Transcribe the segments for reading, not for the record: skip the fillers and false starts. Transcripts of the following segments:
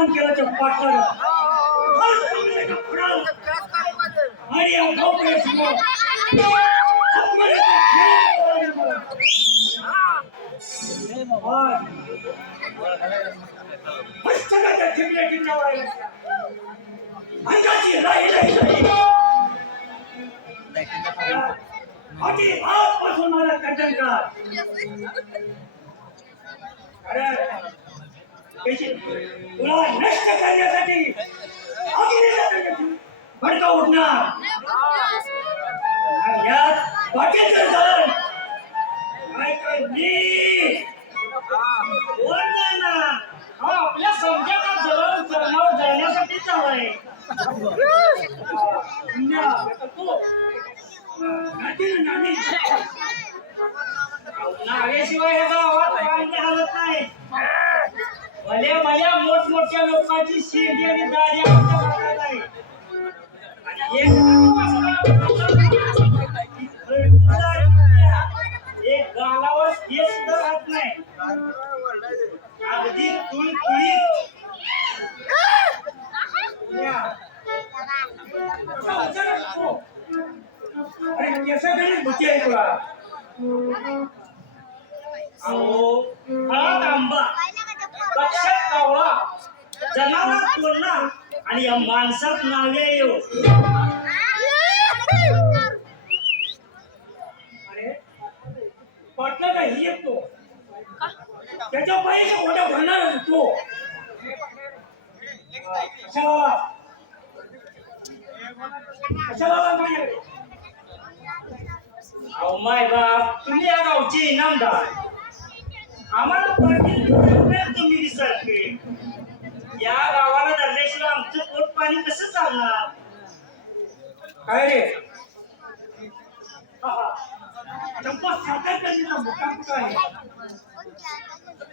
अपमान केला त्या पाटलाला आणि या गावकऱ्यासमोर अंगाची लाई आजपासून मला कंटन कर तुला नष्ट करण्यासाठी भडका उठणार यात पाटील जर झालं आपल्या समजात जळण जळण्यासाठीच हवंय नागेशिवाय या गावात हालत नाही भल्या भल्या मोठमोठ्या लोकांची शेंडी आणि दाढी नाही एक गालावर हे सुद्धा राहत नाही अगदी तुळतुळीत आंबा पक्षात कावळा जनावर तोडला आणि या माणसात नावे येऊ अरे पाटला काही येतो त्याच्या पायीच्या मोठ्या भरणार तो माय बाप तुम्ही या गावचे इनामदार आम्हाला तुम्ही विसरते या गावाला धरल्याशिवाय आमचं पोट पाणी कसं चालणार काय रे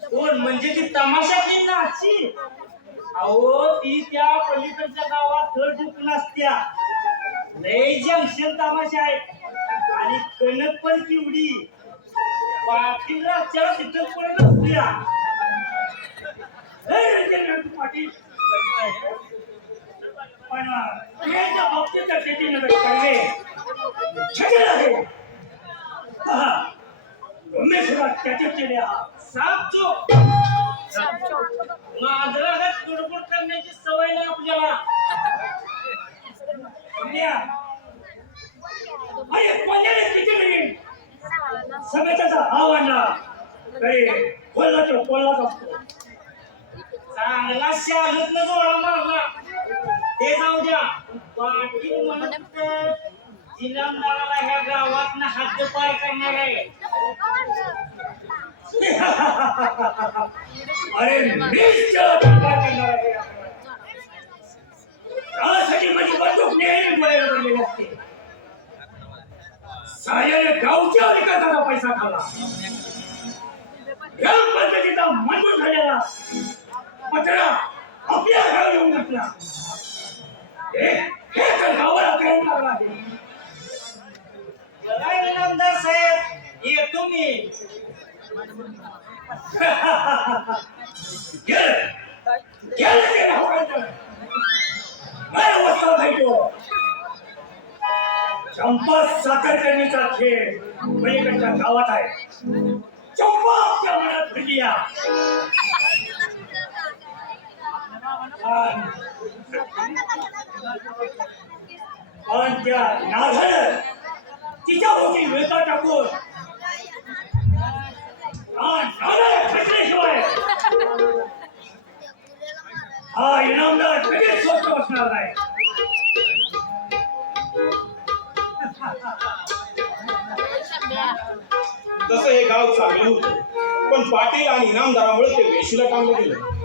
कोण म्हणजे ती तमाशातली नाची अहो ती त्या पलीकडच्या गावात घर झुकून असत्या लय जंक्शन तमाशा आहे आणि कणक पण किवडी पाटीलला चला तिथं पडत असत्या पाटील पण बाबतीत त्याची नजर काढले त्याच्या केल्या साप चोक मांजराला कुडकुड करण्याची सवय नाही आपल्याला सगळ्याचा आवाडला कोल्हाच असतो चांगला शालूत न जोडा मारला ते जाऊ द्या पाटील म्हणत जिल्हादाराला ह्या गावात हात पाय करणार आहे अरे त्यासाठी माझी बंदूक नेहमी डोळ्याला पडलेली असते साऱ्याने गावच्या विकासाचा पैसा खाला ग्रामपंचायतीचा मंजूर झालेला पत्रा आपल्या गाव येऊन घातला हे तर गावाला कळून लागला आहे इनामदार साहेब येतो मी चंपा साखर करण्याचा खेळ पलीकडच्या गावात आहे चंपा आपल्या मनात भरलिया पण त्या नाघानं तिच्या होती वेळा टाकून हा इनामदार कधीच स्वस्त बसणार नाही तसं हे गाव चांगलं होतं पण पाटील आणि इनामदारामुळे ते वेशीला टांगलं गेलं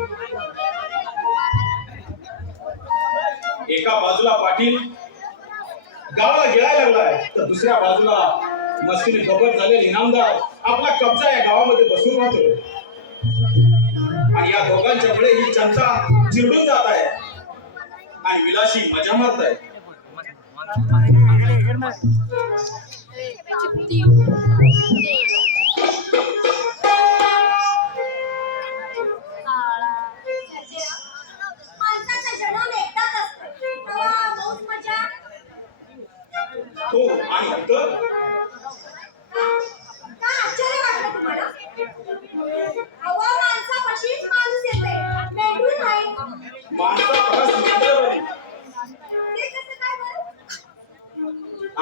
एका बाजूला पाटील गावाला गिळायला लागलाय तर दुसऱ्या बाजूला मस्तीने खबर झालेले इनामदार आपला कब्जा या गावामध्ये बसून राहतो आणि या दोघांच्यामुळे ही जनता चिरडून जात आहे आणि विलाशी मजा मारत आहे अहो माणसापाशीच माणूस येते मेंढू नाही. माणसं खरंच मेंढरं बरी. ते कसं काय बरं?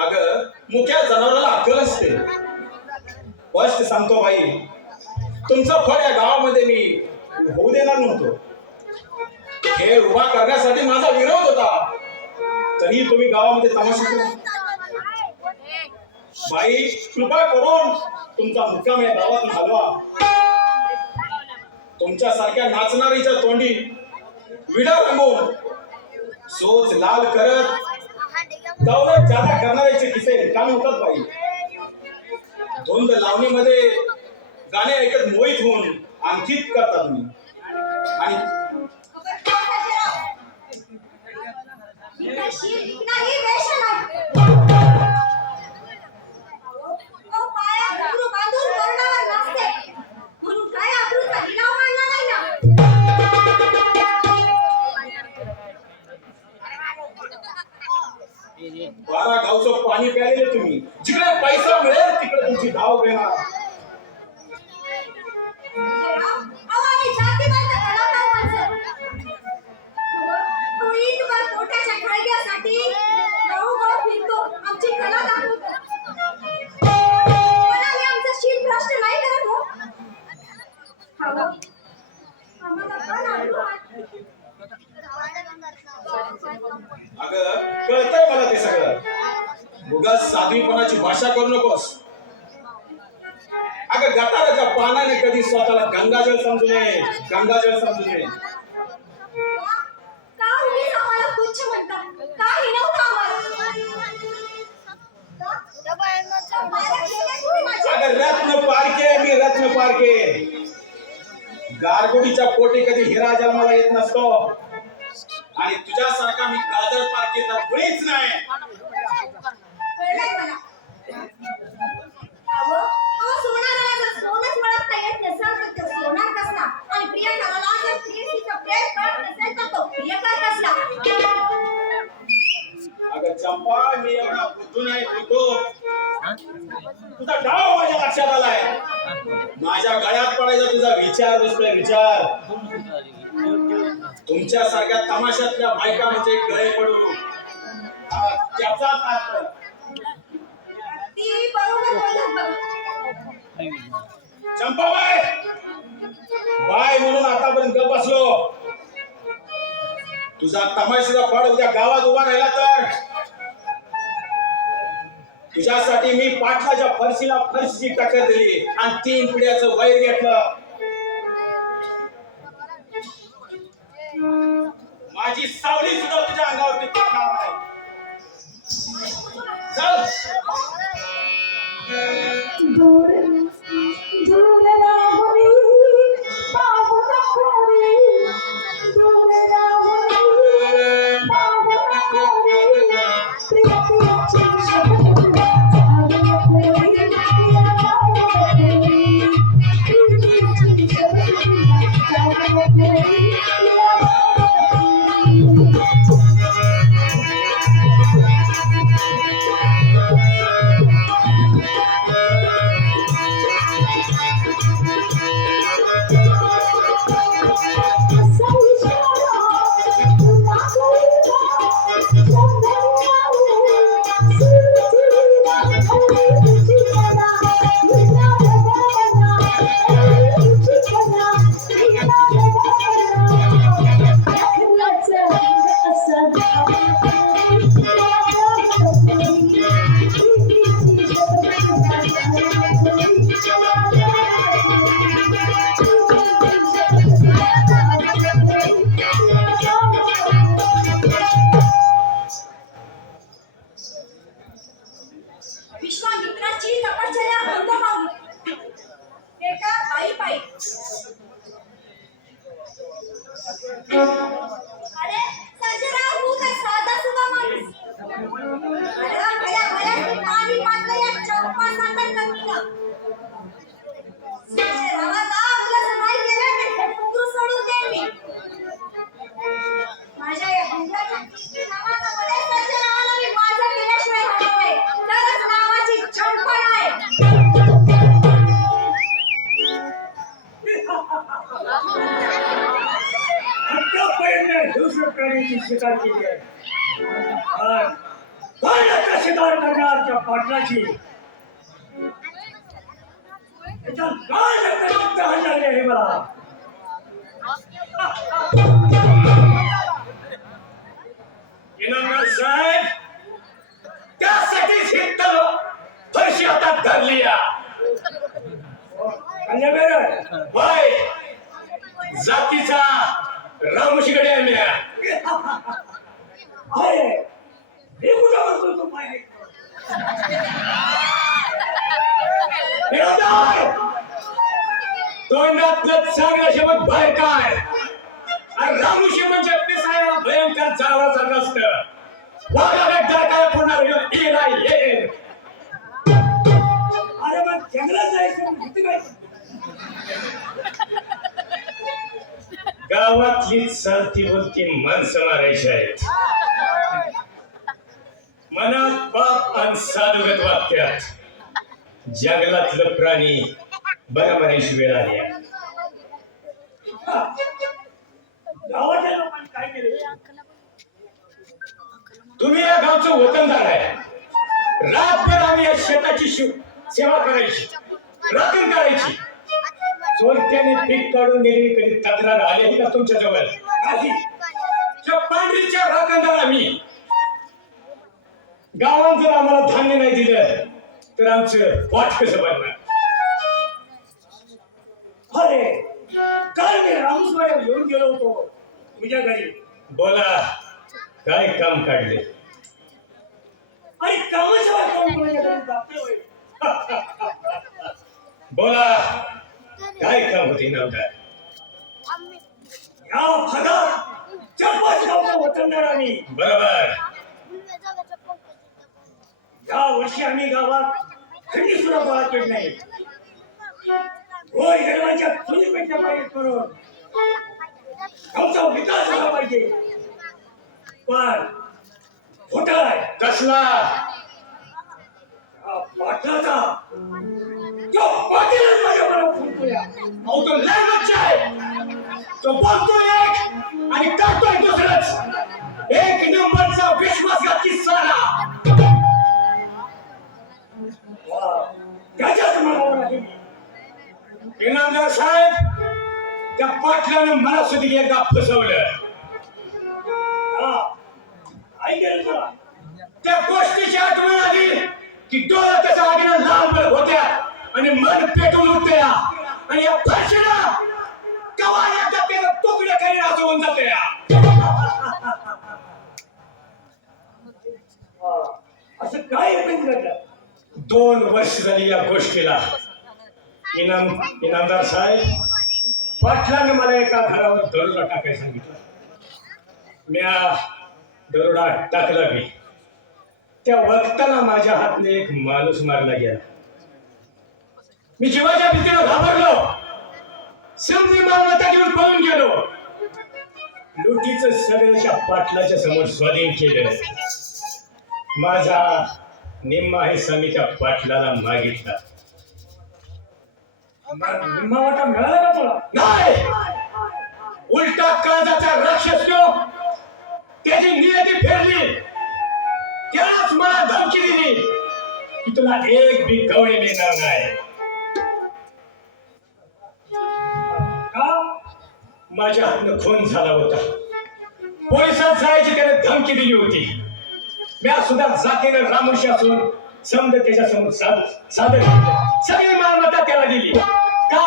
अगं मुख्या जनावराला अक्कल असते. स्पष्ट सांगतो बाई, तुमचं फळ या गावामध्ये मी होऊ देणार नव्हतो. खेळ उभा करण्यासाठी माझा विरोध होता, तरी तुम्ही गावामध्ये तमाशा केला. बाई कृपा करून तुमचा मुक्काम या गावातून हलवा. तुमच्या सारख्या नाचणारीच्या तोंडी विडा रंगवून सोच लाल करत दौलत जादा करणाऱ्याचे किस्से रिकामे होतात बाई. धुंद लावणीमध्ये गाणे ऐकत मोहित होऊन अंकित करतात मी. आणि नाही वेष नाही. अहो पाया घुंगरू बांधून तोरणावर नाचते म्हणून काय आकृतीचा लिलाव मांडला नाही ना. बारा गावचं पाणी प्यायले तुम्ही. जिकडे पैसा मिळेल तिकडे तुमची धाव घेणार. अहो आम्ही जातीवंत कलाकार माणसं. कोणी तुम्हाला पोटाच्या खायच्यासाठी गावोगाव फिरतो आमची कला दाखवतो. पण आम्ही आमचं शील भ्रष्ट नाही करत हो. अहो, आम्हाला पण आवडू वाटतं. अगं कळतंय मला ते सगळं. उगाच साधवीपणाची भाषा करू नकोस. अगं गटाराच्या पानाने कधी स्वतःला गंगाजल समजू नये, गंगाजल समजू नये. का उगीच आम्हाला तुच्छ म्हणता? का हिणवता आम्हाला? माया केल्या तुम्ही माझ्या. अगं रत्न पारखे, मी रत्न पारखे. गारगोडीच्या पोटी कधी हिरा जन्माला येत नसतो. आणि तुझ्यासारखा मी गाजर पारखे तर मुळीच नाही. कळलंय मला. अहो सोनाराला जर सोनच ओळखता येत नसेल तर तो सोनार कसला? आणि प्रियकराला जर प्रेयसीचं प्रेम कळत नसेल तर तो प्रियकर कसला? अगं चंपा, मी एवढा बुद्धू नाही बुद्धू. तुझा डाव माझ्या लक्षात आलाय. माझ्या गळ्यात पडायचा तुझा विचार दिसतोय, विचार. तुमच्या सारख्या तमाशातल्या बायका म्हणजे गळे पडू त्याचा अर्थ. ती बरोबर बोलत बघ. चंपाबाई, बाय म्हणून आतापर्यंत गप्प बसलो. तुझा तमाशाचा फळ उद्या गावात उभा राहिला तर तुझ्यासाठी मी पाटलाच्या फरशीला फरशीची टक्कर दिली आणि 3 पिढ्याचं वैर घेतलं. माझी सावली सुद्धा तुझ्या अंगावरती पडणार नाही. चल. विश्वामित्राची तपश्चर्या भंग पावली. एका बाईपायी. अरे सर्जेराव, तू काय साधा सुद्धा माणूस? अरे भया पाणी पाजलं या चंपा साखर कमीनं. सर्जेरावाला आपलं नाही केलं तर हे घुंगरू सोडून देईन मी. माझ्या या घुंगराच्या नावाचा सर्जेरावाला मी माझं केल्याशिवाय राहणार नाही. तरच नावाची छंपण आहे. प्राण्याची शिकार केली आहे. पण कोण आता शिकार करणार त्या पाटलाची? त्याच्या काय रक्त हाणले आहे मला. इनामदार साहेब, त्यासाठीच ही तलवार फरशी हातात धरली या. होय, जातीचा रामुशीकडे आहे मी. हे कुठं बसतो तू पाहिजे? तोंडातलं चांगला शब्द बाहेर काय? आणि रामुशी म्हणजे पिसाळ्याला भयंकर जाळासारखं असतं. वाघाला डरकाळ्या फोडणार येला येईल. अरे मग जंगलात जायचं भीती काय? गावातली चालती बोलती माणसं मारायची आहेत. मनात पाप आणि साधुगत वागत्यात. जंगलातलं प्राणी बरं मारायची वेळ आली आहे. गावाच्या लोकांनी काय केलं? तुम्ही या गावचं वतनदार आहे. रातभर आम्ही या शेताची सेवा करायची, राखण करायची. चोरट्याने पीक काढून गेली कधी तक्रार आली का तुमच्या जवळ? त्या पांढरीच्या राखणदार आम्ही. गावात जर आम्हाला धान्य नाही दिलं तर आमचं वाट कसं बनणार? अरे काल मी रामस्वाड्यावर येऊन गेलो होतो तुझ्या घरी. बोला, काय काम काढले? आणि कामाशिवाय काम तुझ्या घरी जाते होय. बोला, काय काम होते नामदार? या भागात 4-5 गावचा वतनदार आम्ही. बरोबर. या वर्षी आम्ही गावात खंडी सुद्धा गोळा केली नाही. गोर गरिबांच्या चुलीपेक्षा पाहिजे करून गावचा विकास झाला पाहिजे. पण खोटा आहे. कसला? पाटलाचा तो पाटीलच माझ्या मनात फुलतोय. अहो, तो लय बच्चा आहे. तो बोलतोय एक आणि करतोय दुसरंच. एक नंबरचा विश्वासघाती साला. त्याच्याच मनावर आहे. इनामदार साहेब, त्या पाटलानं मला सुद्धा एकदा फसवलं. आई गेलं तुला. त्या गोष्टीची आठवण आली की डोळा त्याच्या आगीनं लाल बळक होत्या आणि मन पेटून उठते. आणि या फरशीला कवा एकदा त्याचं तुकडे काही असं होऊन जाते. असं काय घडलं? 2 वर्ष झाली या गोष्टीला. इनामदार साहेब, पाटलाने मला एका घरावर दरोडा टाकायला सांगितलं. म्या दरोडा टाकला मी. त्या वक्ताला माझ्या हातने एक माणूस मारला गेला. मी जीवाच्या भीतीनं घाबरलो. समधी मालमत्ता घेऊन पळून गेलो. लुटीचं सगळं त्या पाटलाच्या समोर स्वाधीन केलं. माझा निम्मा हिस्सा मी त्या पाटलाला मागितला. निम्मा वाटा मिळाला का तुला? नाही, उलटा काळजाचा राक्षस तो. त्याची नियती फेरली. त्याच मला धमकी दिली की तुला एक बी गवळी मिळणार नाही. का? माझ्या हातनं खून झाला होता. पोलिसात जायची त्याने धमकी दिली होती. मी सुद्धा जातीनं रामुशी असून समज त्याच्या समोर सादर केलं. सगळी मालमत्ता त्याला दिली. का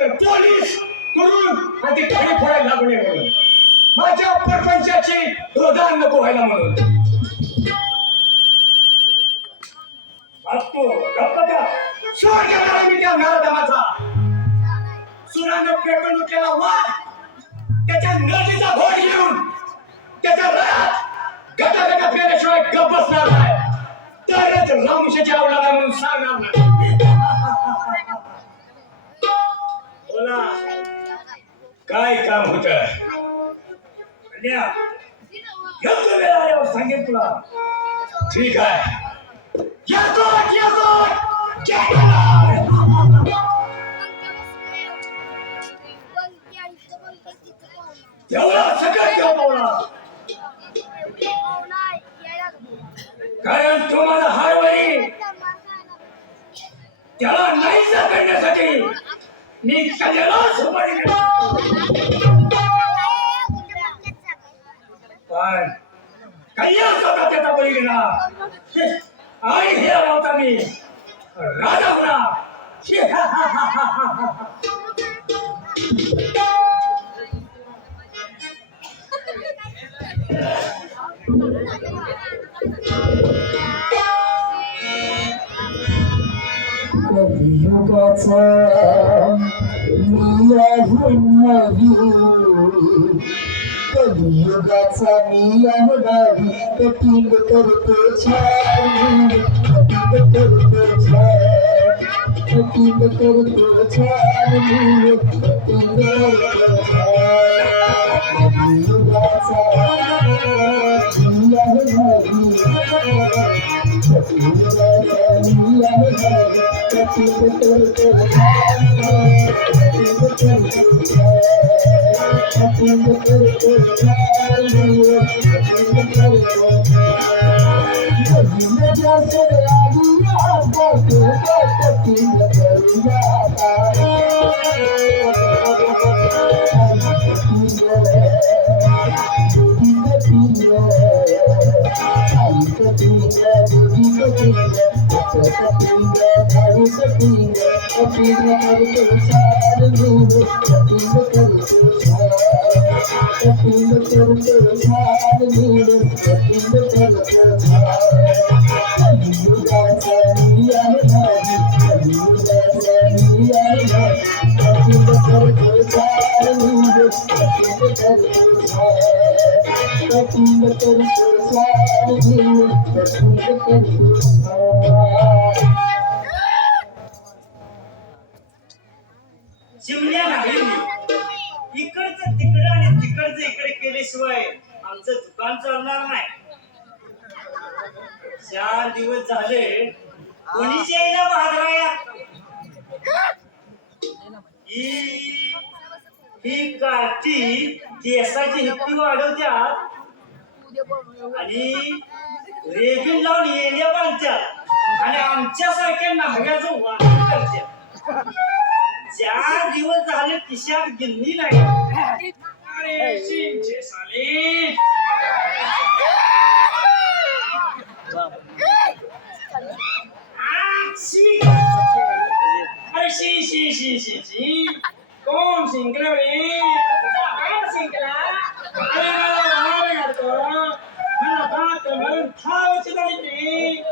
तर पोलीस तुरुंग आणि ती खडी फोडायला लागू नये म्हणून. माझ्या परपंचाची दोधान नको व्हायला म्हणून. सोड घेणार मी त्या नराधमाचा. सुरानं पेटून उठलेला वाघ त्याच्या नदीचा घोट घेऊन त्याच्या रयात गटागटा फिरल्याशिवाय गप्प बसणार नाही. तरच रामुशीची अवलाद आहे म्हणून सांगणार नाही. बोला, काय काम होत? योग्य वेळ आल्यावर सांगेन तुला. ठीक आहे. येतो. एवढा सगळं पावला त्याला नाहीसा करण्यासाठी मी कल्याला सुपारी पण कल्याण स्वतः त्याचा बळी गेला आणि हे होता मी राजा होणार कलियुगाचा मी आहे नाही कलियुगाचा मी आहे नाही कठीण करतो छान कठीण करतो छान कठीण करतो छान कठीण करतो छान कलियुगाचा मी आहे नाही चिमण्या नाही इकडचं तिकडे आणि तिकडचं इकडे केल्याशिवाय आमचं दुकान चालणार नाही 4 दिवस झाले कोणीच येईना बहादराया ही कार्टी केसाची हिप्पी वाढवत्यात आणि रेबीन लावून येण्या बांधत्यात आणि आमच्यासारख्या नाहव्याचं वाटण करत्यात 4 दिवस झाले खिशात गिन्नी नाही अरे शिंचे साले अरे शी कौन सिंकला रे सिंकला अरे मला घालतो मला बात म्हणून खायची नाही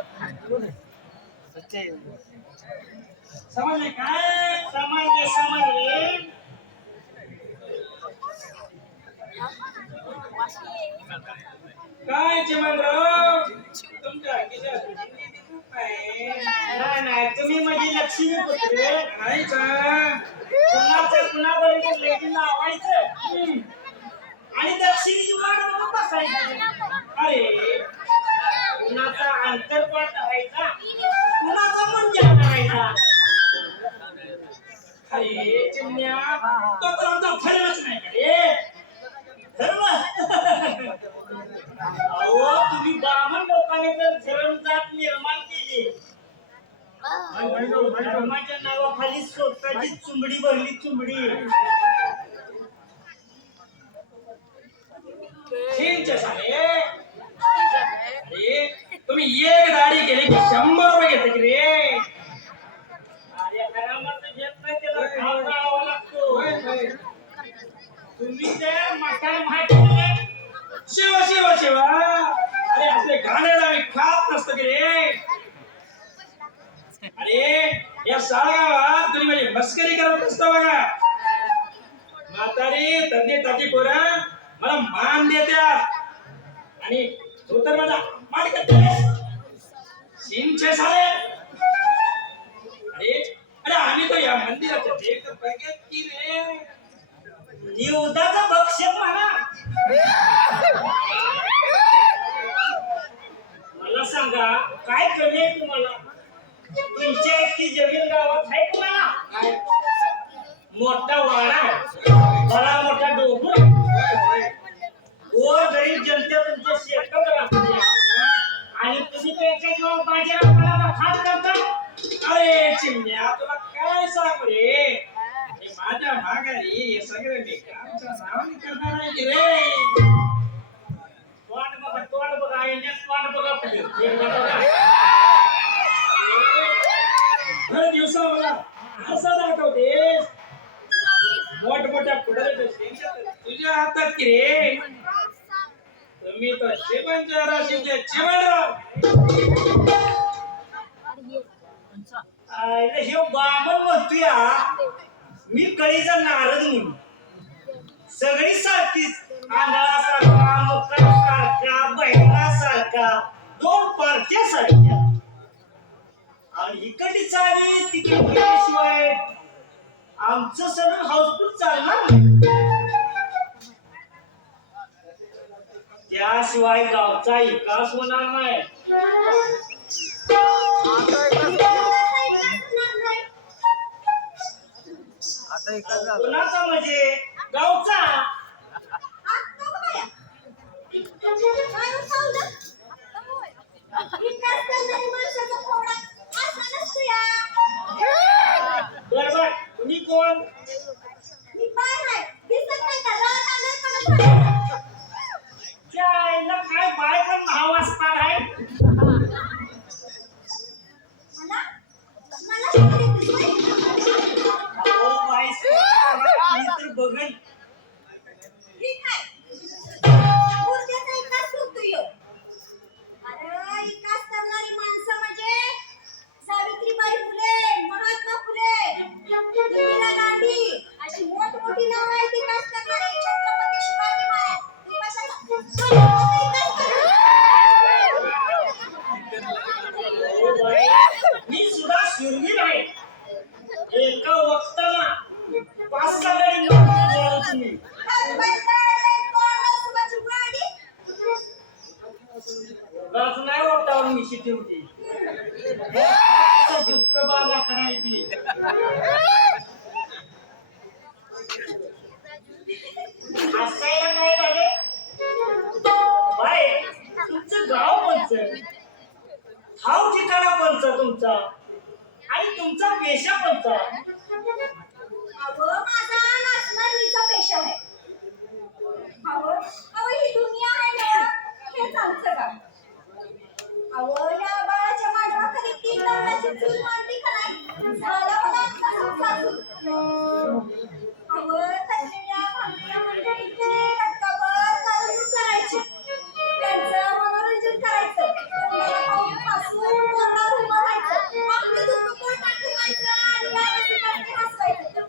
समजले काय समजले काय चिमणराव तुमच्या नाही तुम्ही माझी लक्ष्मी पुत्र नाही का कुणाबरोबर लेडीज लावायचं आणि दक्षिणेची वाट बघून बसायचं अरे कुणाचा अंतरपाठ करायचा कुणाचा म्हणजे करायचा अरे चिमण्या तो तर आमचा धर्मच नाही का रे धर्म अहो तुम्ही ब्राह्मण लोकांनी तर धर्म जात निर्माण केली धर्माच्या नावाखाली स्वतःची चुंबडी भरली चुंबडी तुम्ही एक दाढी केली की 100 रुपये घेते की रे अरे घरामध्ये घेत नाही त्याला घाव गाळावा लागतो तुम्ही ते मकान माहिती शिवा अरे असले गाणे आम्ही खात नसतो की रे अरे या साळगावात तुम्ही माझी मस्करी करत असता बघा म्हातारी ताती पोरं मला मान देत्यात आणि तू तर माझा मान करतेस शिंचे साले अरे आम्ही तर या मंदिराच्या देख बघत की रे निवदाचा बक्षीस म्हणा मला सांगा काय कमी आहे तुम्हाला तुमच्या इतकी जमीन गावात आहे तुम्हाला मोठा वाडा बडा मोठा डोंगर वर गरीब जनता तुमच्या शेतात राहते आणि तुम्ही त्यांच्या जीवन पाहिजे खात करता अरे चिमण्या तुला काय सांगू रे हे माझ्या माघारी हे सगळे लेख आमच्या नावाने करणार आहे की रे तोंड बघा इंडियन तोंड बघा पुढे हर दिवसा मला असं दाखवतेस मोठमोठ्या पुढाऱ्याच्या तुझ्या हातात की रे तुम्ही तर चिमणच्या राशीतले चिमणराव अरे हे बामण म्हणतोय मी कळीचा नारद म्हणून सगळी सारखीच आंधळासारखा मुकासारखा बैलासारखा दोन पार्ट्या सारख्या आणि इकडली चाली तिकडे गेल्याशिवाय आमचं सगळं हाऊसफुल चालणार नाही त्याशिवाय गावचा विकास होणार नाही कोणाचा म्हणजे गावचा बरोबर तुम्ही कोण त्याला काय बायकन नाव असणार आहे ओ बाई मी तर बघन सावित्रीबाई फुले महात्मा फुले इंदिरा गांधी अशी मोठमोठी नाव आहेत ती विकास करणारी छत्रपती शिवाजी महाराज मी सुद्धा शूरवीर आहे एका वक्ताला 5-6 गाडी मारतो तुम्ही राज नाही वाटावर मिशी ठेवते दुःख बाला करायची हसायला नाही झाले बाय तुमचं गाव कोणचं ठाव ठिकाणा कोणचा तुमचा आणि तुमचा पेशा कोणता माझा नाचणारीचा पेशा आहे ही दुनिया आहे ना हेच आमचं गाव या बाळाच्या मांडवाखाली 3 लाखाची चूल मांडली का नाही झाला बघा आमचा संसार तसल्या भांडल्या मंडळीचे रक्ताभर चालू करायची त्यांचं मनोरंजन करायचं पासून तोंडावर उभं राहायचं आपली दुःख पोटात ठेवायचं आणि या रसिकांनी हसवायचं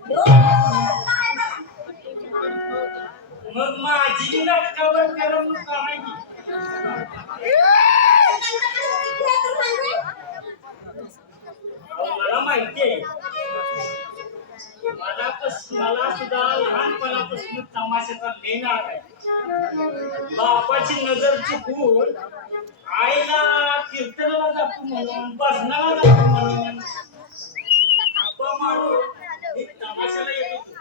मग माझी नाटकावर करमणूक करायची मला माहितीये मला सुद्धा लहानपणापासून तमाशाचा लेणार आहे बापाची नजर चुकून आईला कीर्तनाला जातो म्हणून भजनाला जातो म्हणून आप्पा मारू मी तमाशाला येत होतो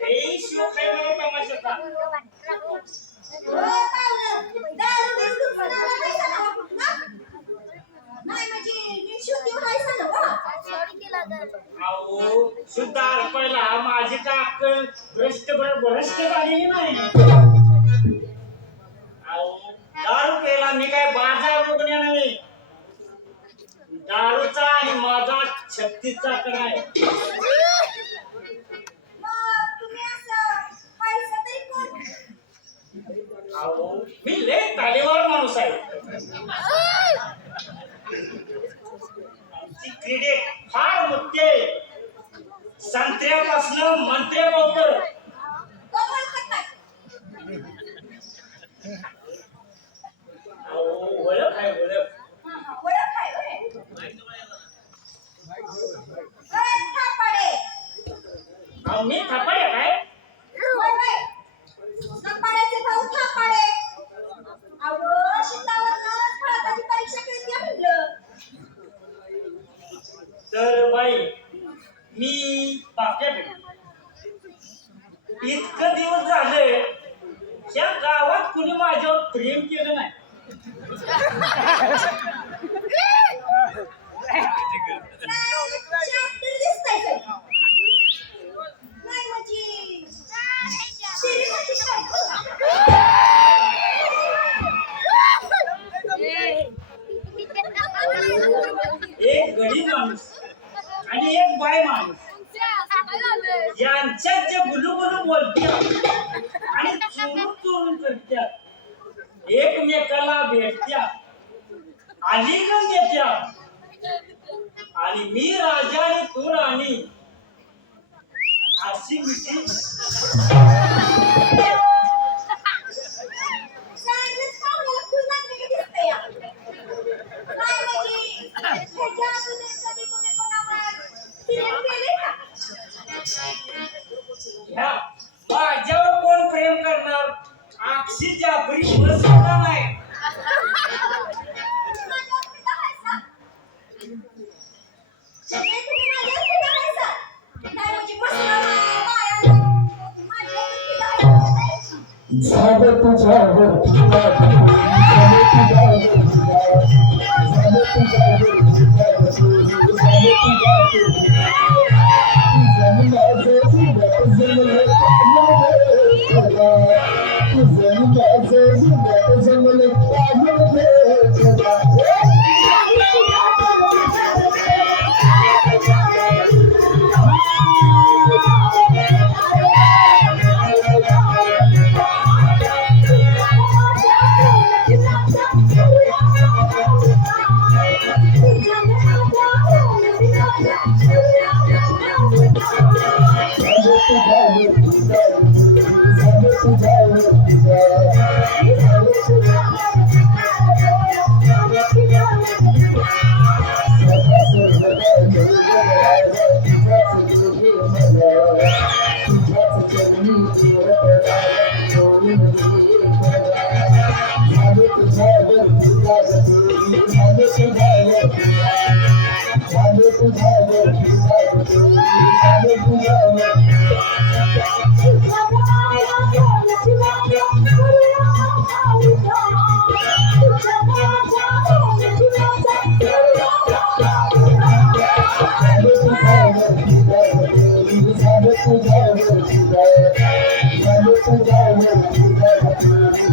हे शोक आहे मला तमाशाचा अहो शुद्ध अर्पणला माझी का अक्कल भ्रष्ट झालेली नाही अहो दारू प्यायला मी काय बाजार बघण्या नाही दारूचा आणि माझा 36चा कडा आहे अहो मी लय तालेवार माणूस आहे क्रीडेत फार मुद्दे संत्र्यापासून मंत्र्याबरोबर ओळख आहे मी थापाडे काय तर बाई मी बाप्या इतकं दिवस झाले या गावात कुणी माझ्यावर प्रेम केलं नाही चॅप्टर दिसतंय काय? नाही म्हणजे श्रीमती एक गरीब माणूस आणि एक बाय माणूस यांच्यात जे गुलुगुलू बोलत्या आणि चोरून चोरून करत्यात एकमेकाला भेटत्या अलीगड देत्या आणि मी राजा आणि तू राणी अशी मिठी चांगलंच पाहुण्याला फुल लागलं का दिसतंय या? नाही म्हणजे ह्याच्या अगोदर कधी तुम्ही कोणावर प्रेम केलंय का? ह्या माझ्यावर कोण प्रेम करणार अक्षी जाफरी बस सुद्धा नाही माझ्यावर फिदा व्हायचा? सगळे तुम्ही माझ्यावर फिदा व्हायचा? नाही म्हणजे मसरा माया माझ्यावर फिदा व्हायचा? झालं तुझ्यावर फिदा, झालं तुझ्यावर फिदा, झालं तुझ्यावर फिदा, झालं तुझ्यावर फिदा. तुझं माझं जिवत जमलं तुला, तुझं माझं जिवत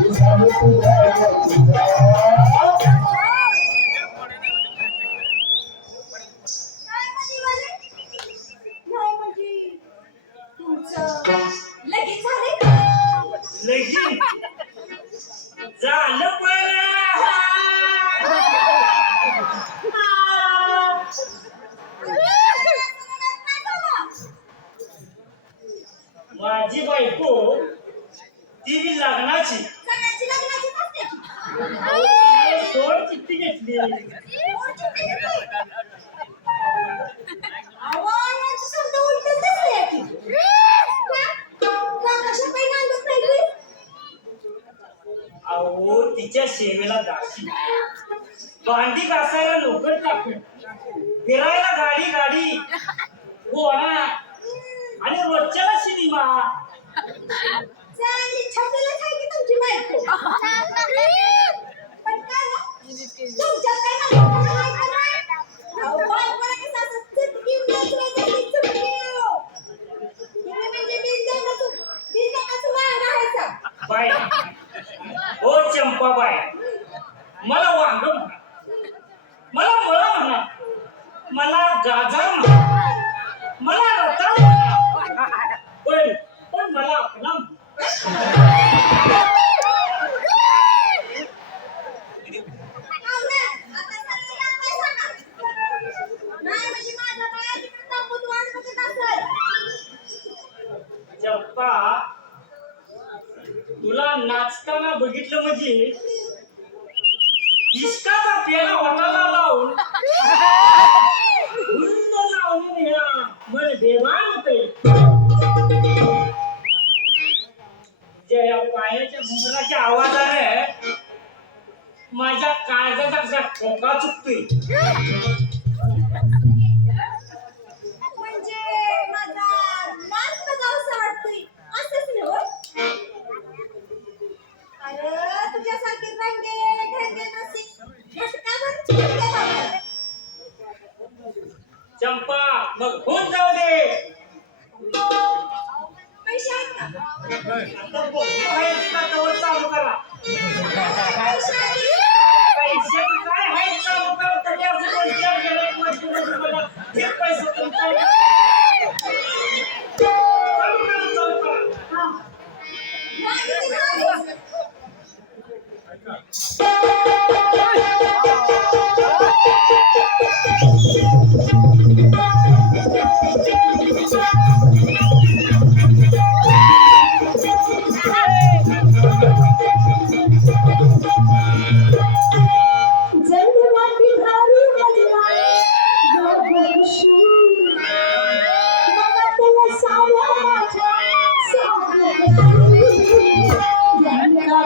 जमलं तुला. नाही म्हणजे वाले? नाही म्हणजे तुमचं लगीन झालंय का? लगीन झालं पण माझी बायको ती बी लग्नाची सगळ्यांची लग्नाची नसते की? सोड चिठ्ठी घेतली कोणची तरी नाही. अहो, यांचं शब्द उलटच दिसतंय की. का कशा काही नांदत नाही तुम्ही? अहो तिच्या सेवेला दासी भांडी घासायला नोकर टाकून फिरायला गाडी गाडी घोडा आणि रोजच्याला सिनेमा चांगली छपलेलंच आहे की तुमची बायको. पण काय ना? तुमच्यात काय नांदत नाही का नाही? अहो, बायकोला कसं असं चटकीन नाचवायचं की चटकीव. तुम्ही म्हणजे बिनधागाचं वाहन आहे का? बाय ओ चंपाबाई मला वांग म्हणा मला मुळा म्हणा मला गाजर म्हणा मला रताळ म्हणा पण मला आपला अहो ना, आता सगळं काय सांगा? नाही म्हणजे माझा बाया तिकडे तांबूत वाट बघत असेल. चंपा तुला नाचताना बघितलं म्हणजे इश्काचा पेला वाटाला लावून हुंद लावून ह्या मन बेभान होते तुझ्या या पायाच्या घुंगराच्या आवाजाने माझ्या काळजाचा कसा ठोका चुकतोय म्हणजे माझा नाच बघावंसं वाटतोय असंच ना हो? अरे तुझ्यासारखी रंगे ढंगे नसीब घटकावर चिकटले बाबा. आता बघू आहे का तवर चालू करा पैशाचं काय आहे चालू करा तरी असं पैशावर गेलं पैसे मला हे पैसे तुमचं चालू करा हा. नाही, नाही. जन्माती भारी वजना गोगोशी मनातला साऱ्या माझ्या सावली ज्ञानका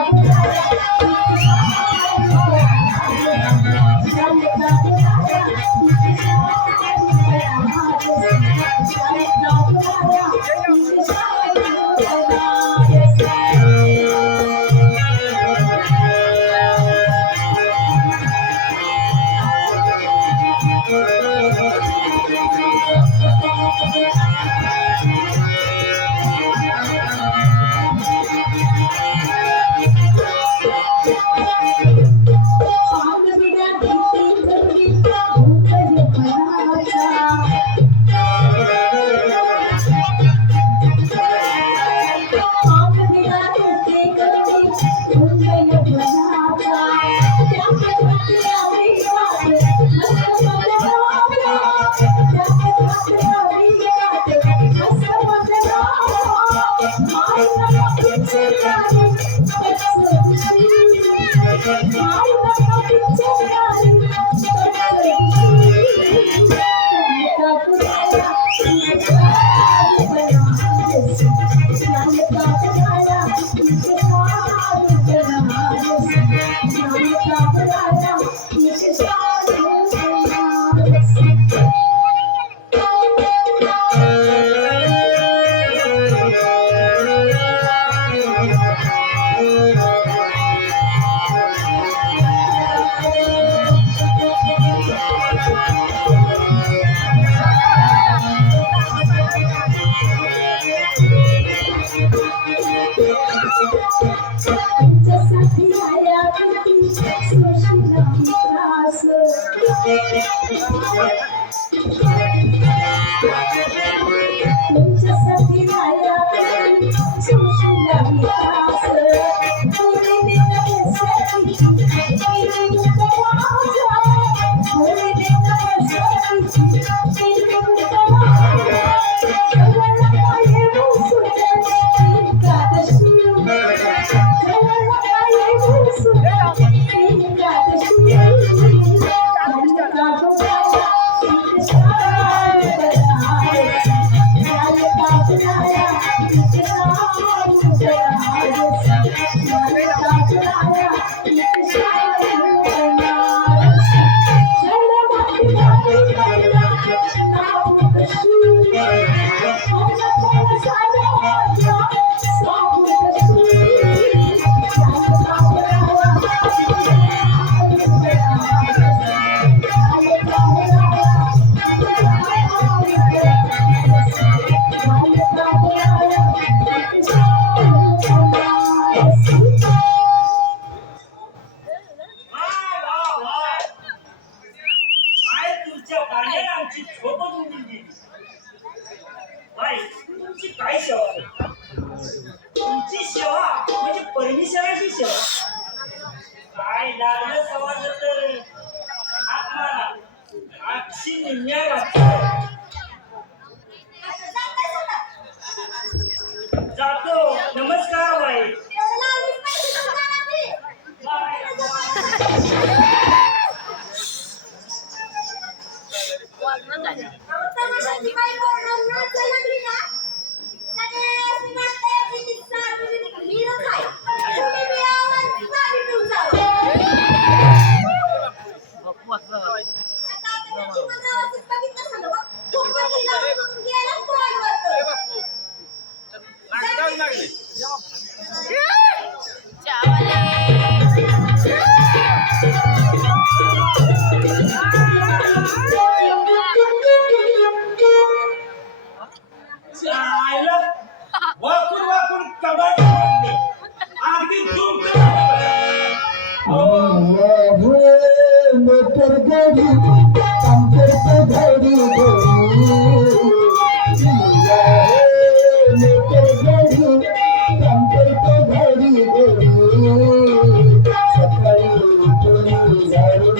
आता मेटर गडी काम करतो घडी मेटर गडी काम करतो घडी सकाळी उठून झाडून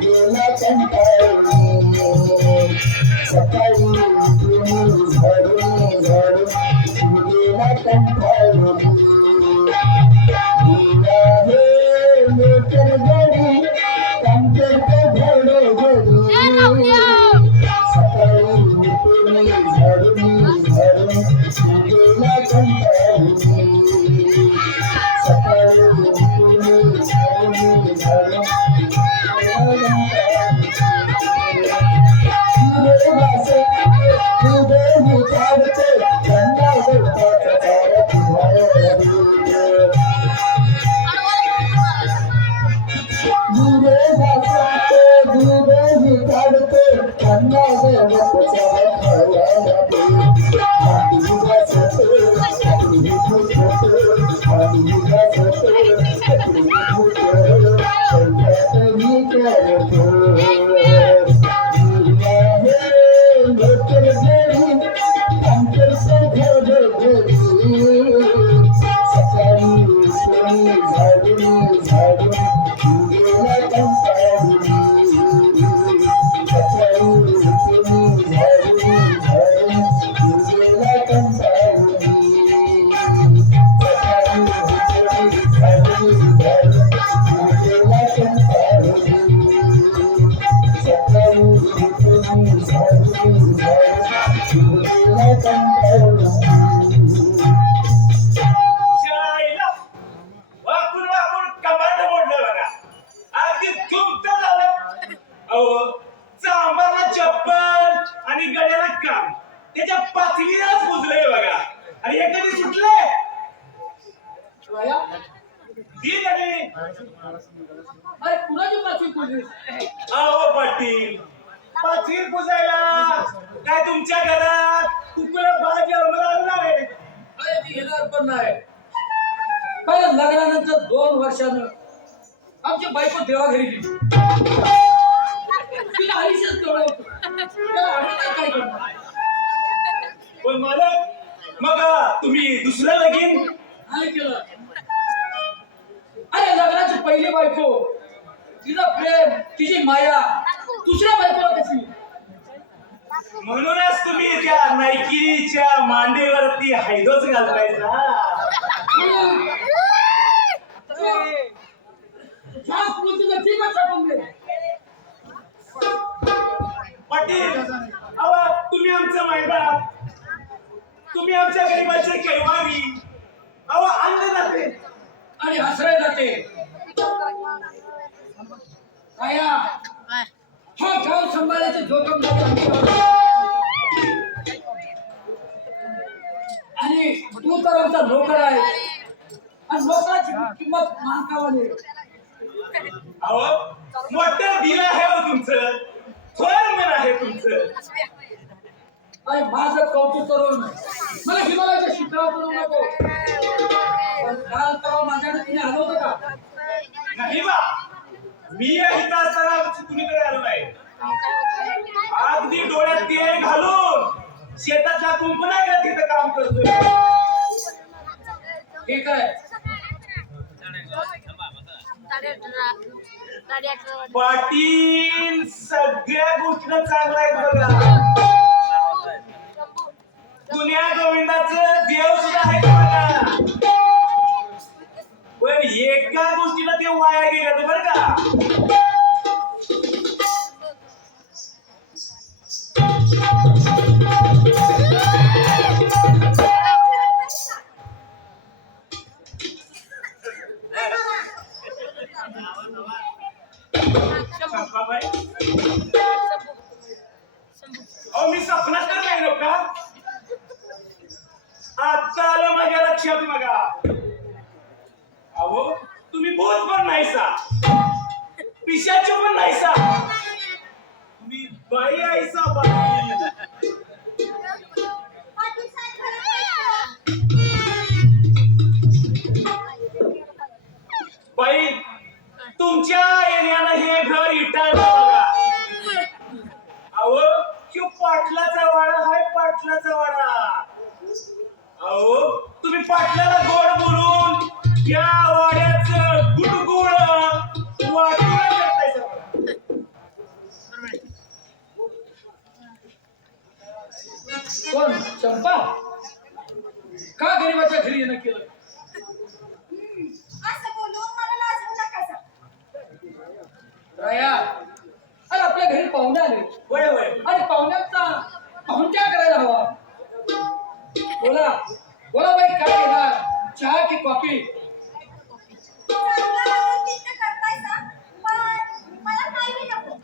गेला कंटाळून सकाळी उठून झाडून गेला कंटाळून मेटर गडी काम करतो घडी सकाळी उठून झाडून गेला कंटाळून सकाळी उठून झाडून शाळेला वाकून वाकून कपाट मोडलं बघा. अगदी तुमचं झालं. अहो चांबारला चप्पल आणि गळ्याला काम त्याच्या पाचवीलाच पुजलंय बघा. आणि हे कधी सुटले ही कधी. अरे कुणाची पाचवी पूजली? अहो पाटील पाचवी पुजायला काय तुमच्या घरात कुकुला बाळ जन्मला नाही. अरे ती येणार पण नाही. पहिल्या लग्नानंतर 2 वर्षानं आमची बायको देवाघरी गेली. तिला आयुष्यात तेवढं होतं. त्याला आम्ही काय करणार? पण मालक मग तुम्ही दुसरं लगीन नाही केलं. अरे लग्नाची पहिली बायको, तिचं प्रेम, तिची माया दुसऱ्या बायकोला कशी? म्हणूनच तुम्ही त्या नायकीच्या मांडीवरती हैदोच घालतायचा. जास्त बोलतो तर ठीक आहे, छापून दे. पाटील अहो तुम्ही आमचं मायबाप, तुम्ही आमच्या गरीबाचे कैवारी अहो आणले जाते आणि हसरे जाते. काया हा गाव सांभाळायचे जोखम आणि तू तर आमचा नोकर आहे आणि नोकराची किंमत मानकावाने. अहो मोठं दिल आहे हो तुमचं, थोर मन आहे तुमचं. अरे माझं कौतुक करून मला हिमालयाच्या शिखरावर करू नको. पण काल परवा माझ्याकडे तुम्ही आलो होतं का? नाही बा, मी इथं असताना कुणीकडे आलो नाही. अगदी डोळ्यात तेल घालून शेतातल्या कुंपणाला तिथं काम करतोय. ठीक आहे. पाटील सगळ्या गोष्टी चांगल्या आहेत बघा. दुनिया गोविंदाचं देव सुद्धा आहे बघा. पण एका गोष्टीला ते वाया गेलं बरं का. अहो मी सपनात तर नाही लोक आता आलं माझ्या लक्षात बघा. अहो तुम्ही भूत पण नाहीसा, पिशाच पण नाहीसा, तुम्ही बाई आईसा बाई. बाई तुमच्या येण्यानं हे अहो तुम्ही पाटलाला गोड बोलून या वाड्याचं गुडगुड वाटून करताय सगळं. कोण चंपा का गरीबाच्या घरी येणं केलं असं बोलून मला लाजवू नका सर. राया अरे आपल्या घरी पाहुणे आले वय वय आणि पाहुण्यांचा पाहुणचार करायला हवा. बोला बोला बाई काय घेणार चहा की कॉफी. चांगलं वागून तिथं करताय सर, पण मला काही नको.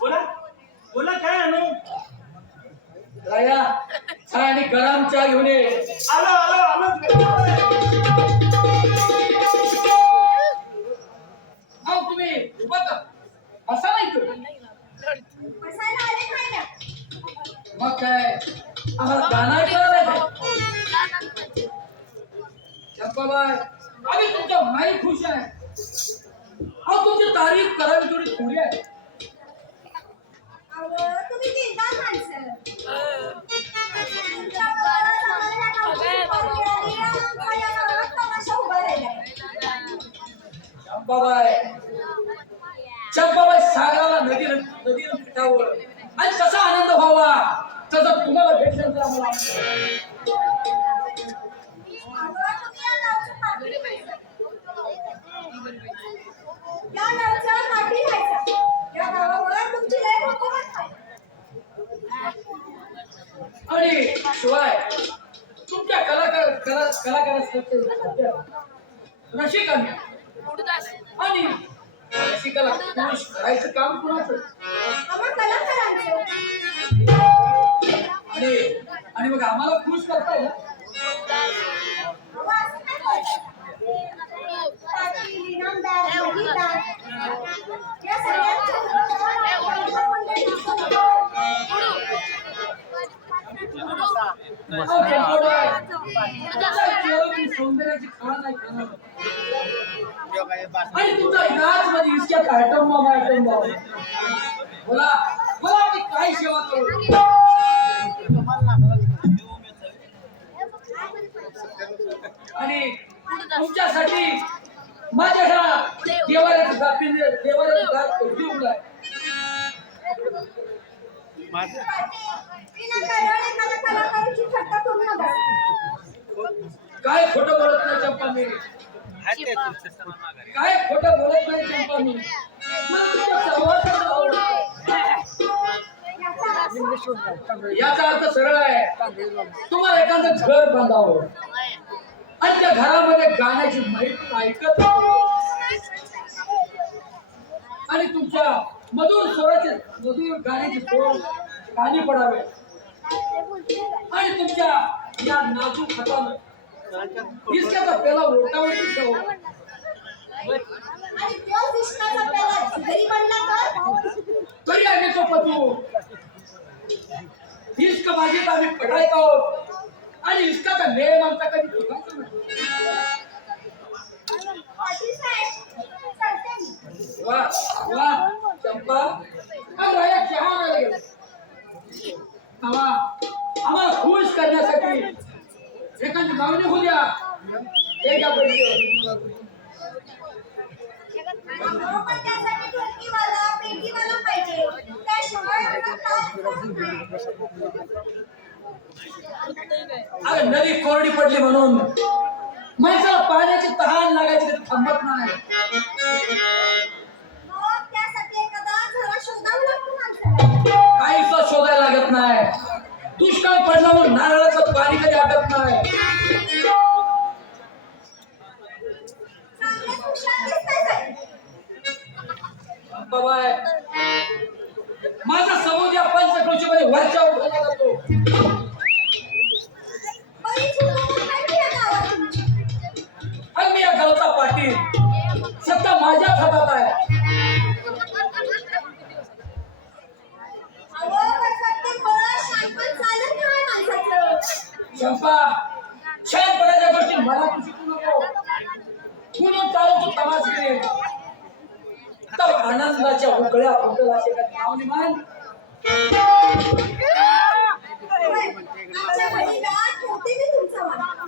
बोला बोला काय आणू. राया चहा आणि गरम चहा घेऊन ये. आलो आलो आलो. हा तुम्ही उभा असा नाही तो बसायला आले नाही ना. मग काय आम्हाला गाणं करायचं. चंपाबाई आम्ही तुमच्या माई खुश आहे. अहो तुमची तारीफ करावी थोडी थोडी आहे. अहो, तुम्ही बिनधास्त माणसं. तुमच्या गावात आम्हाला या गावची पार्टी आली आणि आमचा या गावात तमाशा उभा राहिला. चंपाबाई सागराला नदीनं पिठावर आणि कसा आनंद व्हावा तसा तुम्हाला भेटलं तर आम्हाला अहो, तुम्ही या गावची पार्टी घ्यायचं. या गावचा पार्टी घ्यायचा. या गावावर तुमची लय हुकूमत आहे. आणि शिवाय तुमच्या कलाकारांसाठी रसिकांनी आणि रसिकाला खुश करायचं काम कुणाचं. आम्हा कलाकारांचं. आणि मग आम्हाला खुश करताय ना. अहो, असं काय बोलताय? पाटील, इनामदार, संगीतदार या सगळ्यांचं सौंदर्याची खाण नाही खाणार. आणि तुमचा नाच म्हणजे इतक्यात आयटम बोला बोला मी काय सेवा करू. आणि तुमच्यासाठी माझ्या ह्या देवाऱ्याचं दार उघडलंय. कलाकाराची थट्टा करू नका. काय खोटं बोलत नाही चंपा मी. काय खोटं बोलत नाही चंपा मी. मला तुमचा सहवास आवडतो. याचा अर्थ सरळ आहे. तुम्हाला एखादं घर बांधावं आणि त्या घरामध्ये गाण्याची माहिती ऐकत आणि तुमच्या मधुर गाण्याचे स्वर कानी पडावे आणि तुमच्या या नाजूक हातानं इसक्याचा पेला ओटावरती ठेवा. आणि तोच इश्काचा पेला घरी बनला तर तरी आम्ही तो पतू इश्क माझी आम्ही पडायचो आहोत आणि इश्काचा नेम आमचा कधी चुकायचा नाही. पाटील साहेब, चालते मी. वा वा चंपा हा राया चहा आणायला गेला. आम्हाला खुश करण्यासाठी एखादी मागणी होऊ द्या. एक या पैसे अहो, पण त्यासाठी ढोलकीवाला, पेटीवाला पाहिजे. त्याशिवाय आम्हाला काम होत नाही. अरे नदी कोरडी पडली म्हणून माणसाला पाण्याची तहान लागायची कधी थांबत नाही. मग त्यासाठी एखादा झरा शोधावा लागतो माणसाला. काही सुद्धा शोधायला लागत नाही. दुष्काळ पडल्यावर नारळाचं पाणी कधी आटत नाही. चांगलेच हुशार दिसताय साहेब. बाबाय माझा समूह या पंचक्रोशीमध्ये वरच्या उठवला जातो. बरीच हुकूमत आहे या गावात तुमची. आणि मी या गावचा पाटील. सत्ता माझ्या हातात आहे. अहो, पण प्रत्येक वेळा शानपण चालत नाही माणसाचं. चंपा छानपणाच्या गोष्टी मला तू शिकू नको. म्हणून चालू तमाशे तर आनंदाच्या उकळ्या फुटल असे काही नाव निमान. आमच्या घडीला ठेवते मी तुमचा मान.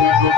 Thank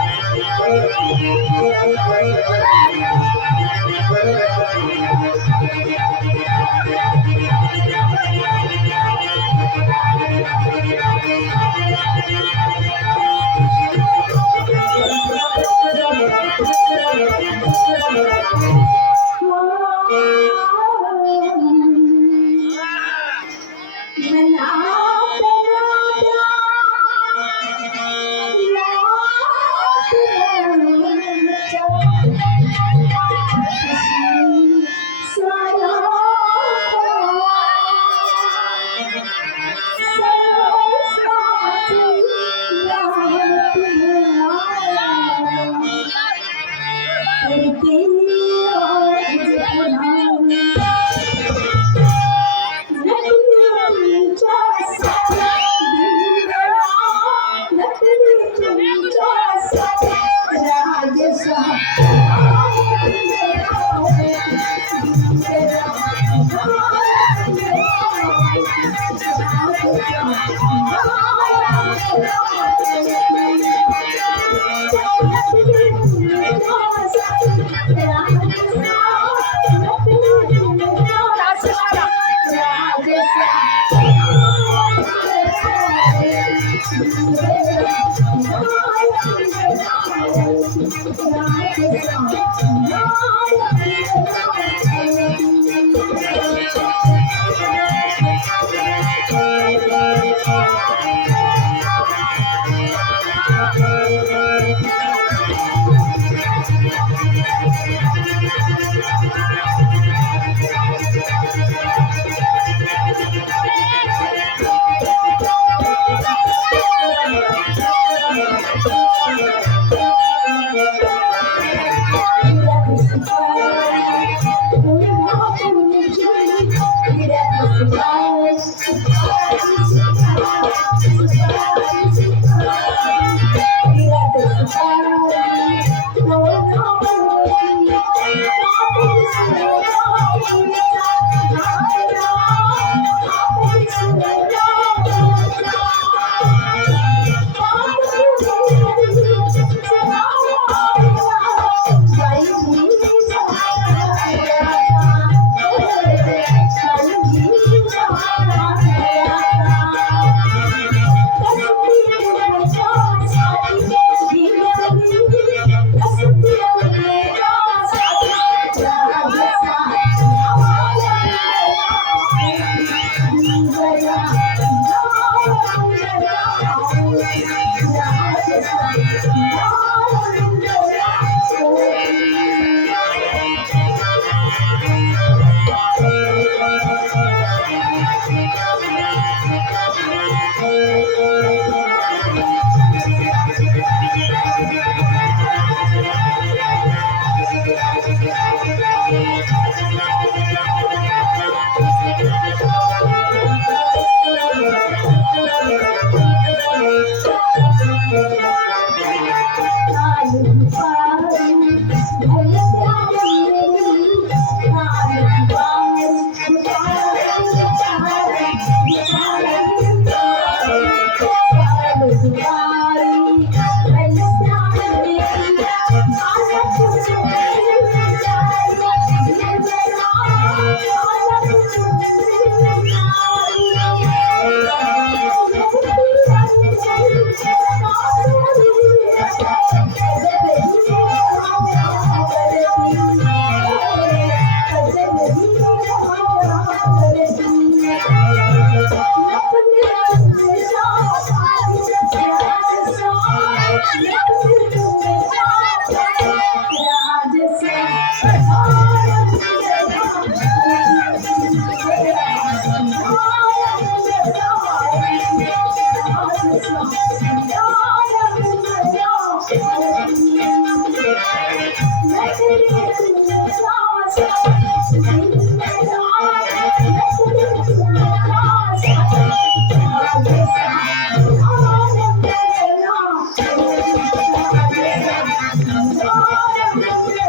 you.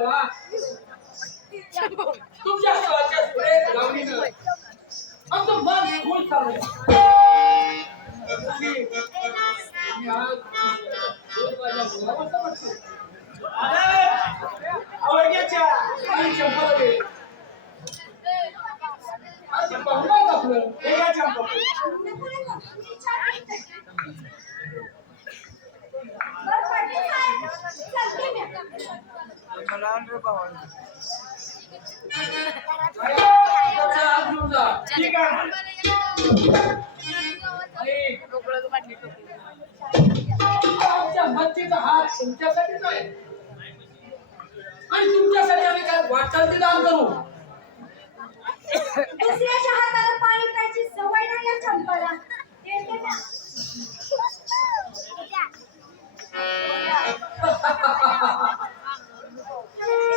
वा तुमच्या स्वतःच्या सुरेख लावणीनं आमचं मन फुल चाललंय आणि आज 2 वाजता बोलावंसं वाटतं. अरे आवडण्याच्या आणि चंपा रे आज चंपा काय आपलं हे काय चंपा बरं पाटील साहेब चलते मी त्याचा हात घेऊन जा ठीक आहे आणि आमच्या मच्छीचा हात तुमच्यासाठीच आहे आणि तुमच्यासाठी आम्ही काय वाटचाल ते दान करू दुसऱ्याच्या हाताला पाणी प्यायची सवय नाही या चंपाला देते ना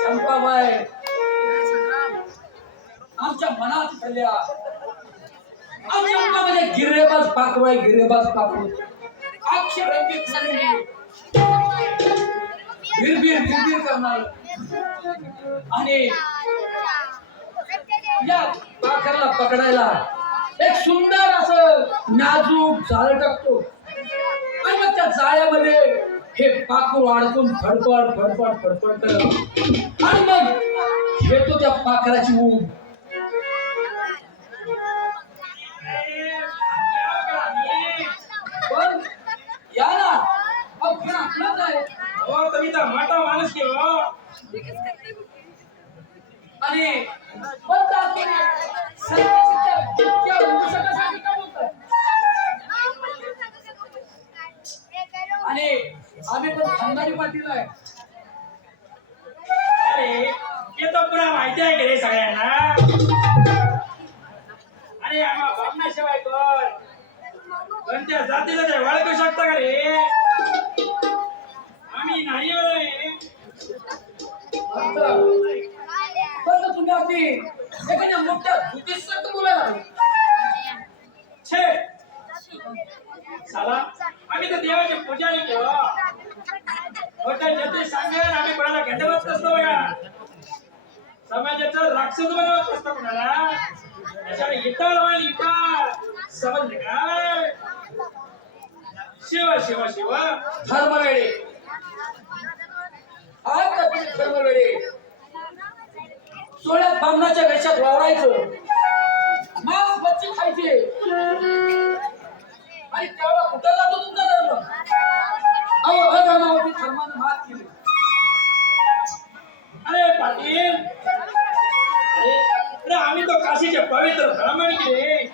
चंपाबाई आमच्या मनात झाल्या आमच्या मनामध्ये गिरेबाज पाखरू आहे गिरेबाज पाखरू अक्षरंजित झालेली भिरभिर करणार आणि या पाखरला पकडायला एक सुंदर असं नाजूक जाळ टाकतो आणि मग त्या जाळ्यामध्ये हे पाखरू अडकून फडफड फडफड फडफड करत आणि मग घेतो त्या पाखराची ऊब पण या ना अहो पण आपलाच आहे हो कविता मोठा माणूस की हो आणि बोलतात की संन्यासीच्या इतक्या उंचीसाठी का बोलतात आणि आम्ही पण खानदानी पाटील आहे अरे ते तर पुरा माहिती आहे की रे सगळ्यांना अरे आम्हा बामणाशिवाय पण त्या जातीला ते ओळखू शकता का रे आम्ही नाही होय. पण तुम्ही अगदी एखाद्या मोठ्या धुतीसारखं बोलायला छे साला आम्ही तर देवाचे पुजारी घेऊ होतं जते सांगेल आम्ही कोणाला घेंडवत नसतो बघा समाजाचं राक्षस बनवत नसतो कोणाला त्याच्याकडे इटाळ होईल इटाळ समजले काय शिव शिव शिव धर्मवेळे आज तर धर्मवेळे सोळ्यात बामणाच्या वेशात वावरायचं मांस मच्छी खायचे आणि तेवढा कुठं जातो तुमचा धर्म अहो अधर्मावरती धर्मानं मात केली अरे पाटील अरे आम्ही तो काशीचे पवित्र ब्राह्मण की रे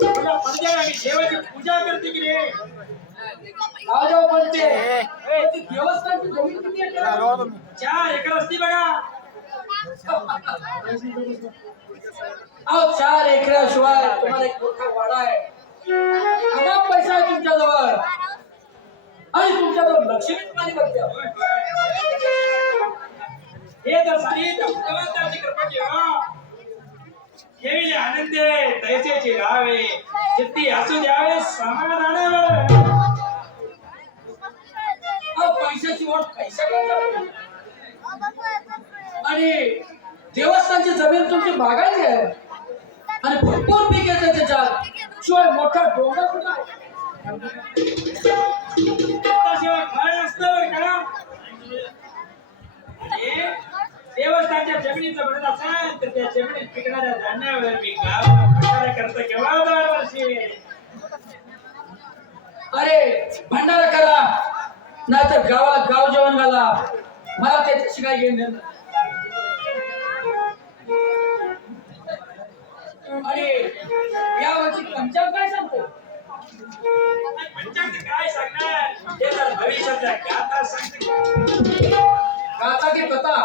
तुला पंजाब आम्ही देवाची पूजा करते की रे राजाव पंचे ती देवस्थानची जमीन किती आहे 4 एकर असती बघा अहो 4 एकराशिवाय तुम्हाला एक मोठा वाडा आहे अनाप पैसा आहे तुमच्याजवळ आणि तुमच्याजवळ लक्ष्मीच पाणी बघते हे तर सारी भगवंताची कृपा की हो केविले आनंदे तैसेची राहावे चित्ती असू द्यावे समाधानावर अहो पैशाची वाट पैसा करता आणि देवस्थानची जमीन तुमची बागायची आहे आणि भरपूर पीक येतं त्याच्यात शिवाय मोठा डोंगर सुद्धा त्याशिवाय फळ नसतं बरं का आणि देवस्थानच्या जमिनीचं म्हणत असेल तर त्या जमिनीत पिकणाऱ्या धान्यावर मी गाव करतो केव्हा दरवर्षी अरे भंडारा करा नाहीतर गावाला गाव जेवण घाला मला त्याच्याशी काय घेऊन देणं आणि यावरची पंचांग काय सांगतो पंचांग काय सांगणार ते तर भविष्याच्या गाथा सांगते गाथा की कथा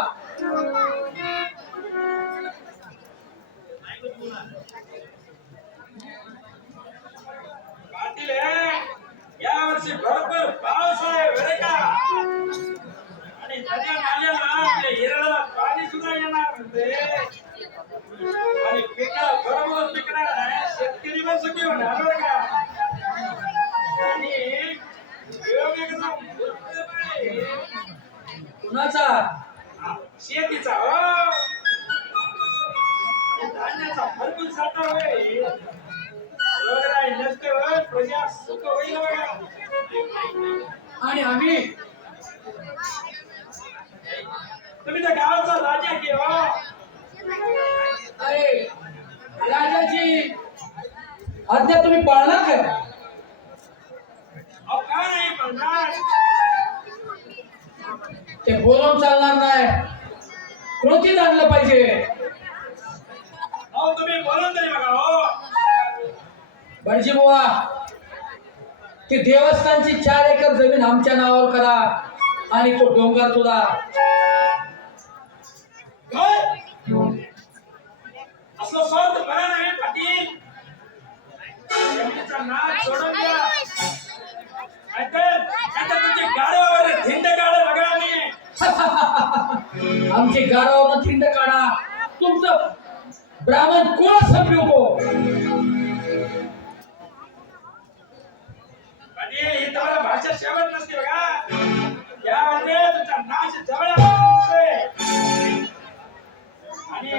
पाटील यावर्षी भरपूर पाऊस आहे बरे का आणि नद्या नाल्याला आपल्या हिरड्याला पाणी सुद्धा येणार म्हणते आणि पिका बरोबर पिकणार आहे शेतकरी पण सुखी होणार बरं का आणि योग्य कसा कुणाचा शेतीचा हो धान्याचा भरपूर साठा होय लोकराय नसते होय प्रजा सुख होईल बघा आणि आम्ही तुम्ही त्या गावाचा राजा की हो अरे राजाची आज्ञा तुम्ही पाळणार काय अहो का नाही म्हणणार ते बोलून चालणार नाही कृतीत आणलं पाहिजे अहो तुम्ही बोलून तरी बघा हो भटजी बुवा ती देवस्थानची 4 एकर जमीन आमच्या नावावर करा आणि तो डोंगर तुला काय असलं स्वार्थ बरा नाही पाटील जमिनीचा नाद सोडून द्या नाहीतर तुमची गाड्यावर धिंड काढा बघा आम्ही आमची गारावर थिंड काढा तुमचं ब्राह्मण कोण संपवतो पाटील ही तुम्हाला भाषा शेवट नसते बघा यामध्ये तुमचा नाश जवळ दिसतोय आणि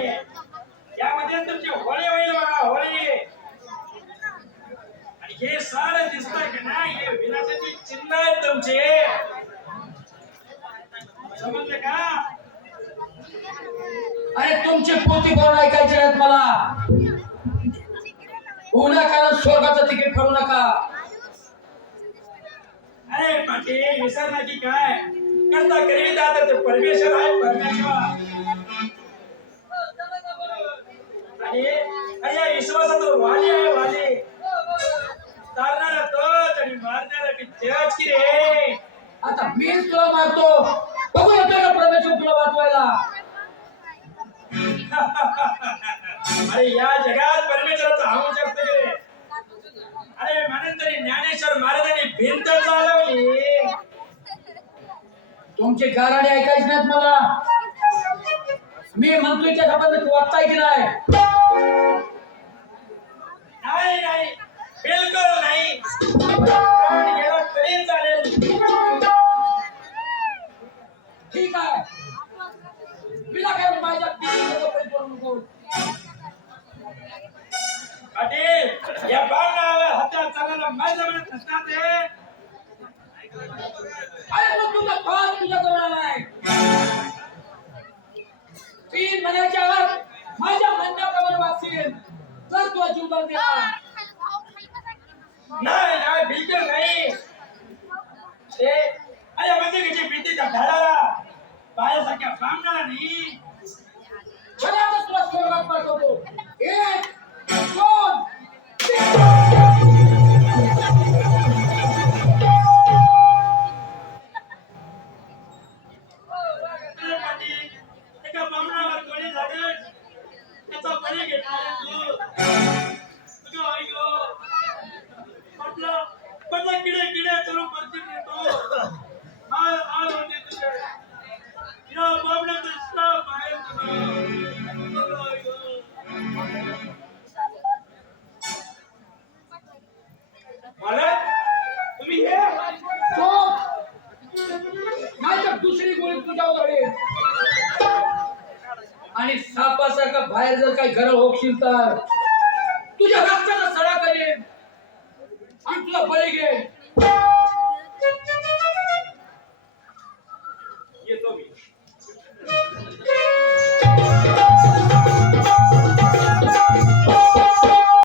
यामध्ये तुमची होळी होईल बघा होळी आणि हे सारं दिसतंय की नाही हे विनाशाची चिन्ह आहेत तुमचे समजले का अरे तुमची पोती कोण ऐकायची नाहीत मला कारण स्वर्गाचं तिकीट करू नका अरे पाटील विसरला की काय करता करी दादा ते परमेश्वर आहे परमेश्वर आणि या विश्वासात वाली आहे वाली चालणारा तोच आणि मारणारा की तेच की रे आता मीच तुला मारतो बघू येतोय का परमेश्वर तुला वाचवायला अरे या जगात परमेश्वराचा हाऊ शकतो की रे अरे म्हणून तरी ज्ञानेश्वर महाराजांनी भिंत चालवली तुमची गाराणी ऐकायची नाहीत मला मी म्हणतोय त्या संबंधात वाचताय की नाही नाही नाही बिलकुल नाही प्राण गेला तरी चालेल ठीक आहे बिला काय माझ्या पिढीला कपडे करू नको पाटील या बाळाला हातात चालायला माझ्या म्हणत नसतात ते अरे मग तुझा फास तुझ्या जवळ आलाय 3 महिन्याच्या आत माझ्या म्हणण्याप्रमाणे वागशील तर तुला जीवदान देणार नाही नाही बिलकुल नाही ते अरे मंदिराची भीतीच्या झाडाला पायासारख्या बांधणार नाही खराच तुला स्वर्गात पाठवतो 1 2 3 अरे पाटील एका बांधणावर कोणी झालं त्याचा बळी घेतला तू तुझं ऐक म्हटलं म्हटलं किडे करून परती येतो आल होते तुझे या बाबण्याचं श्राप आहे मला तुम्ही हे नाहीतर दुसरी गोळी तुझ्यावर घडेल आणि सापासारखा बाहेर जर काही घर होशील तर तुझ्या रक्ताचा सडा करेल आणि तुला बळी घेईल